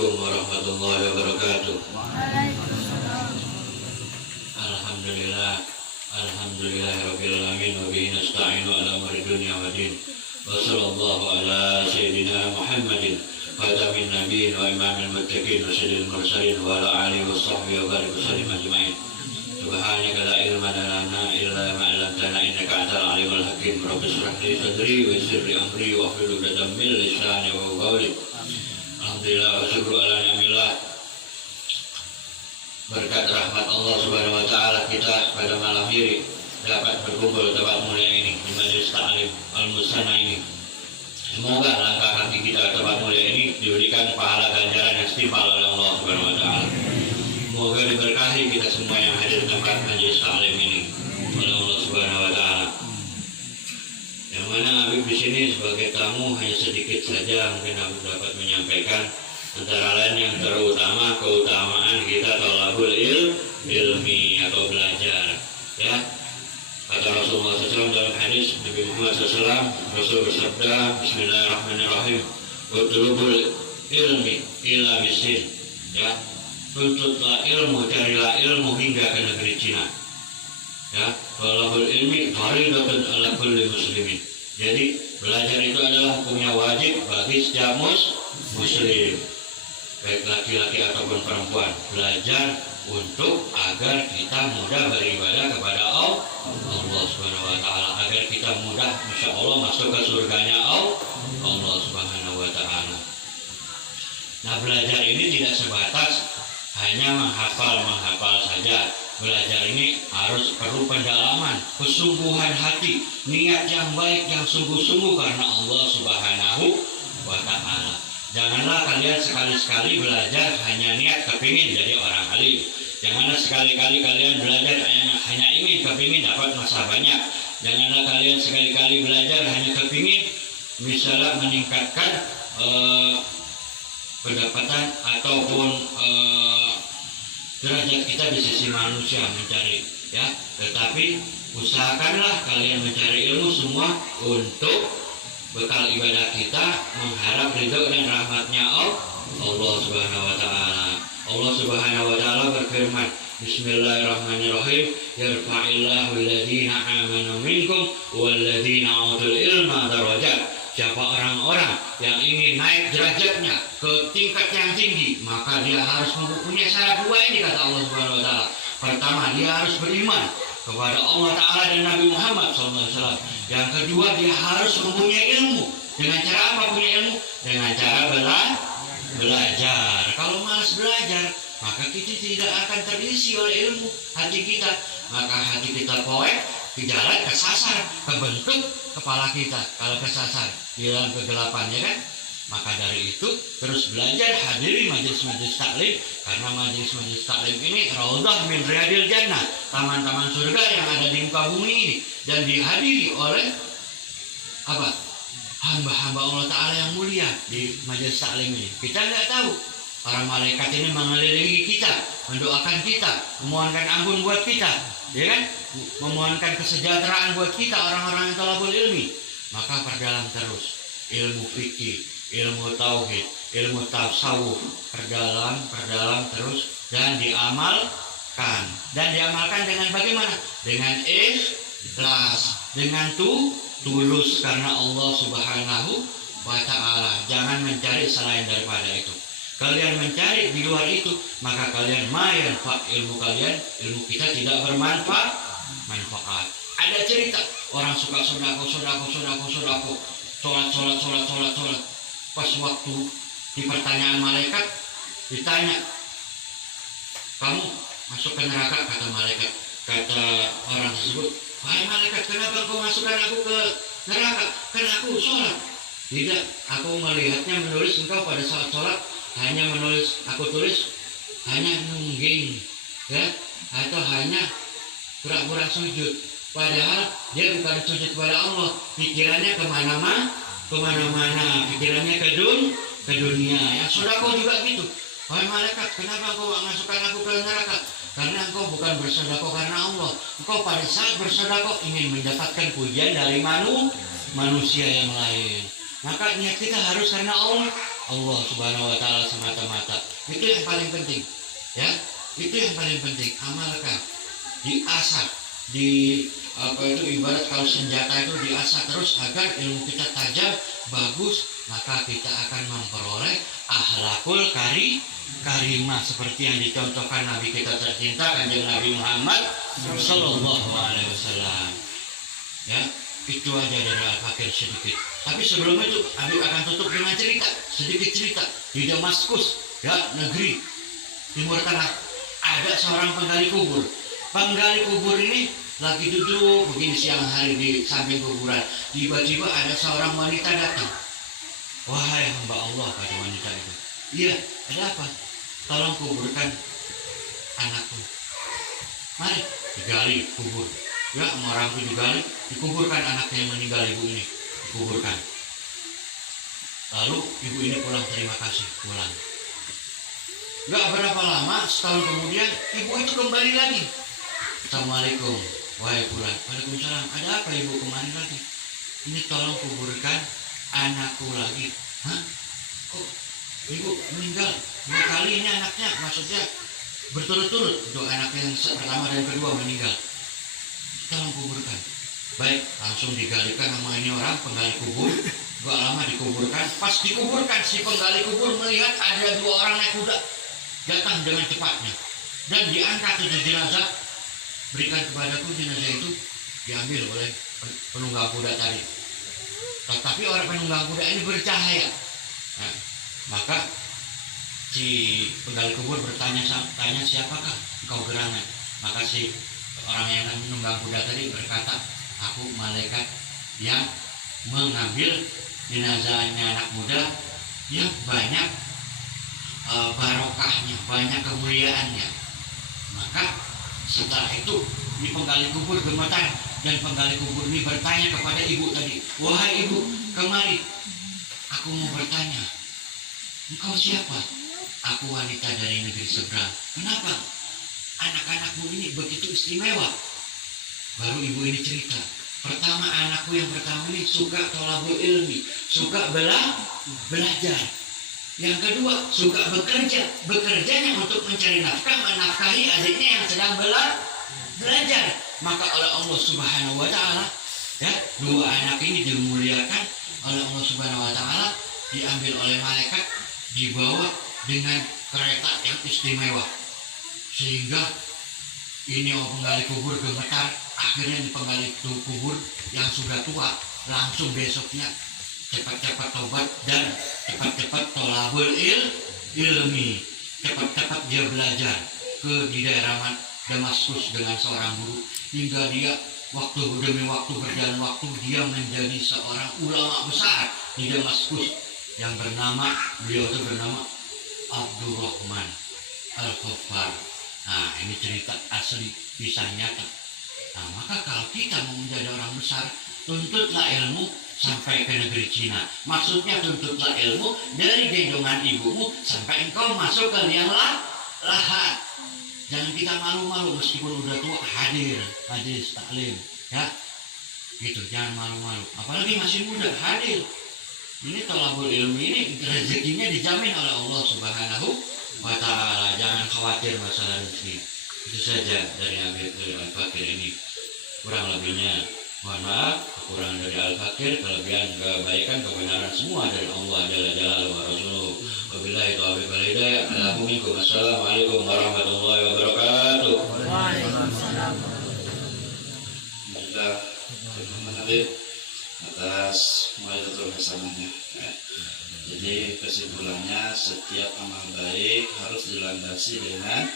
Assalamualaikum warahmatullahi wabarakatuh. Alhamdulillah, alhamdulillahirabbil alamin wa bihi nasta'inu ala umuri dunya waddin. Wa sallallahu ala sayyidina Muhammadin khatamin nabiyyin wa imamil muttaqin wa sayyidil mursalin wa ala alihi wa sahbihi wa barik wasallim ajma'in. Subhanaka la ilma lana illa ma 'allamtana innaka antal alimul hakim. Rabbi shrah li sadri wa yassir li amri wa hlul 'uqdatam min lisani yafqahu qawli. Alhamdulillah wa syukru ala ni'amillah. Berkat rahmat Allah Subhanahu wa taala kita pada malam ini dapat berkumpul tempat mulia ini di Majelis Ta'lim Al-Musanna ini. Semoga langkah kaki kita tempat mulia ini diberikan pahala ganjaran yang setimpal oleh Allah Subhanahu wa taala. Semoga diberkahi kita semua yang hadir di tempat Majelis Ta'lim ini oleh Allah Subhanahu wa taala. Yang mana Habib di sini sebagai tamu hanya sedikit saja mungkin Habib dapat menyampaikan, antara lain yang terutama keutamaan kita thalabul ilmi atau belajar. Ya, kata Rasulullah SAW dalam hadis Nabi Muhammad SAW, Rasul bersabda, Bismillahirrahmanirrahim, utlubul ilmi ila miskin. Ya, tuntutlah ilmu, carilah ilmu hingga ke negeri Cina. Ya, thalabul ilmi fardhatun ala kulli muslimin. Jadi belajar itu adalah hukumnya wajib bagi setiap muslim, baik laki-laki ataupun perempuan. Belajar untuk agar kita mudah beribadah kepada Allah Subhanahu wa taala, agar kita mudah insya Allah masuk ke surganya Allah Subhanahu wa taala. Nah, belajar ini tidak sebatas hanya menghafal saja. Belajar ini harus perlu pendalaman, kesungguhan hati, niat yang baik, yang sungguh-sungguh karena Allah Subhanahu wa taala. Janganlah kalian sekali-sekali belajar hanya niat kepingin jadi orang alim. Janganlah sekali-kali kalian belajar hanya ingin kepingin dapat masa banyak. Janganlah kalian sekali-kali belajar hanya kepingin misalnya meningkatkan pendapatan ataupun derajat kita di sisi manusia mencari, ya. Tetapi usahakanlah kalian mencari ilmu semua untuk bekal ibadah kita, mengharap ridho dan rahmatnya Allah Subhanahu wa taala. Allah Subhanahu wa taala berfirman, Bismillahirrahmanirrahim, yarfa'illahu alladhina amanu minkum walladhina utul ilma darajat. Siapa orang-orang yang ingin naik derajatnya ke tingkat yang tinggi, maka dia harus mempunyai syarat dua ini, kata Allah Subhanahu wa taala. Pertama, dia harus beriman kepada Allah Ta'ala dan Nabi Muhammad SAW. Yang kedua, dia harus mempunyai ilmu. Dengan cara apa punya ilmu? Dengan cara belajar. Kalau malas belajar, maka kita tidak akan terisi oleh ilmu hati kita. Maka hati kita poek, ke jalan, kesasar, kebentuk kepala kita. Kalau kesasar di dalam kegelapannya kan. Maka dari itu terus belajar, hadiri majelis-majelis taklim, karena majelis-majelis taklim ini raudhah min riyadil jannah, taman-taman surga yang ada di muka bumi ini, dan dihadiri oleh apa? Hamba-hamba Allah Ta'ala yang mulia di majelis taklim ini. Kita nggak tahu, para malaikat ini mengelilingi kita, mendoakan kita, memohonkan ampun buat kita, ya kan? Memohonkan kesejahteraan buat kita, orang-orang yang thalabul ilmi. Maka perdalam terus ilmu fikih, ilmu tauhid, ilmu tasawuf, perdalam terus dan diamalkan. Dan diamalkan dengan bagaimana? Dengan ikhlas, dengan tulus karena Allah Subhanahu wa taala. Jangan mencari selain daripada itu. Kalian mencari di luar itu, maka kalian manfaat ilmu kalian, ilmu kita tidak bermanfaat. Ada cerita orang suka sodako, sholat. Pas waktu di pertanyaan malaikat ditanya, kamu masuk ke neraka, kata malaikat. Kata orang tersebut, wahai malaikat, kenapa kau masukkan aku ke neraka? Kan aku sholat. Tidak, aku melihatnya menulis engkau pada saat sholat hanya menulis, aku tulis hanya nungging, ya, atau hanya pura-pura sujud. Padahal dia bukan sujud kepada Allah, pikirannya kemana-mana, pikirannya ke dunia. Yang sodako juga gitu. Wahai malaikat, kenapa kau masukkan aku ke neraka? Karena engkau bukan bersodako karena Allah. Engkau pada saat bersodako ingin mendapatkan pujian dari manusia yang lain. Maka niat kita harus karena Allah. Allah Subhanahu wa taala semata-mata. Itu yang paling penting. Ya, itu yang paling penting. Amalkan, diasah, di apa itu ibarat kalau senjata itu diasah terus agar ilmu kita tajam, bagus, maka kita akan memperoleh akhlakul karimah seperti yang dicontohkan Nabi kita tercinta Kanjeng Nabi Muhammad Sallallahu Alaihi Wasallam. Ya, itu aja dari Al-Fakir sedikit. Tapi sebelum itu Habib akan tutup dengan sedikit cerita di Damaskus, ya, negeri Timur Tengah. Ada seorang penggali kubur. Penggali kubur ini lagi duduk begini siang hari di samping kuburan. Tiba-tiba ada seorang wanita datang. Wahai hamba Allah, kata wanita itu. Iya, ada apa? Tolong kuburkan anakku. Mari, digali kubur. Ya, sama orang itu digali, dikuburkan anaknya yang meninggal ibu ini. Dikuburkan. Lalu ibu ini pulang, terima kasih, pulang. Gak berapa lama, setahun kemudian ibu itu kembali lagi. Assalamualaikum, wahai pulang. Waalaikumsalam. Ada apa ibu kemari lagi? Ini tolong kuburkan anakku lagi. Hah? Kok ibu meninggal 2 kali ini anaknya? Maksudnya berturut-turut untuk anaknya yang pertama dan kedua meninggal. Tolong kuburkan. Baik, langsung digalikan sama ini orang penggali kubur. Gak lama dikuburkan. Pas dikuburkan, si penggali kubur melihat ada 2 orang naik kuda datang dengan cepatnya dan diangkat itu jenazah. Berikan kepadaku jenazah itu. Diambil oleh penunggang kuda tadi. Tapi orang penunggang kuda ini bercahaya. Nah, maka si penggali kubur bertanya, siapakah engkau gerangan? Maka si orang yang menunggang kuda tadi berkata, aku malaikat yang mengambil jenazahnya anak muda yang banyak barokahnya, banyak kemuliaannya. Maka setelah itu di penggali kubur gemetar dan penggali kubur ini bertanya kepada ibu tadi, wahai ibu, kemari, aku mau bertanya, engkau siapa? Aku wanita dari negeri seberang. Kenapa anak-anakmu ini begitu istimewa? Baru ibu ini cerita. Pertama, anakku yang pertama ini suka thalabul ilmi, suka belajar. Yang kedua, suka bekerja. Bekerjanya untuk mencari nafkah, menafkahi adiknya yang sedang belajar. Maka oleh Allah Subhanahu wa taala, ya, 2 anak ini dimuliakan oleh Allah Subhanahu wa taala, diambil oleh malaikat, dibawa dengan kereta yang istimewa. Sehingga ini penggali kubur gemetar. Akhirnya di penggali kubur yang sudah tua langsung besoknya cepat-cepat tobat dan cepat-cepat thalabul ilmi, cepat-cepat dia belajar di daerah Damaskus dengan seorang guru, hingga dia waktu demi waktu berjalan waktu dia menjadi seorang ulama besar di Damaskus yang beliau itu bernama Abdurrahman Al-Ghaffar. Nah, ini cerita asli, kisah nyata. Nah, maka kalau kita mau menjadi orang besar, tuntutlah ilmu sampai ke negeri Cina. Maksudnya tuntutlah ilmu dari gendongan ibumu sampai engkau masuk ke liang lahat. Jangan kita malu-malu meskipun udah tua, hadir taklim, ya. Gitu, jangan malu-malu. Apalagi masih muda, hadir. Ini thalabul ilmi ini rezekinya dijamin oleh Allah Subhanahu wa taala. Jangan khawatir masalah rezeki. Itu saja dari Al-Fakir ini. Kurang lebihnya mohon maaf, kekurangan dari Al-Fakir, kelebihan kebaikan kebenaran semua dari Allah Jalla Jalaluhu wa Rasuluhu. Wabillahi taufiq wal hidayah. Assalamualaikum warahmatullahi wabarakatuh. Waalaikumsalam. Alhamdulillah, terima kasih atas muajazatul hasanahnya. Jadi kesimpulannya, setiap amal baik harus dilandasi dengan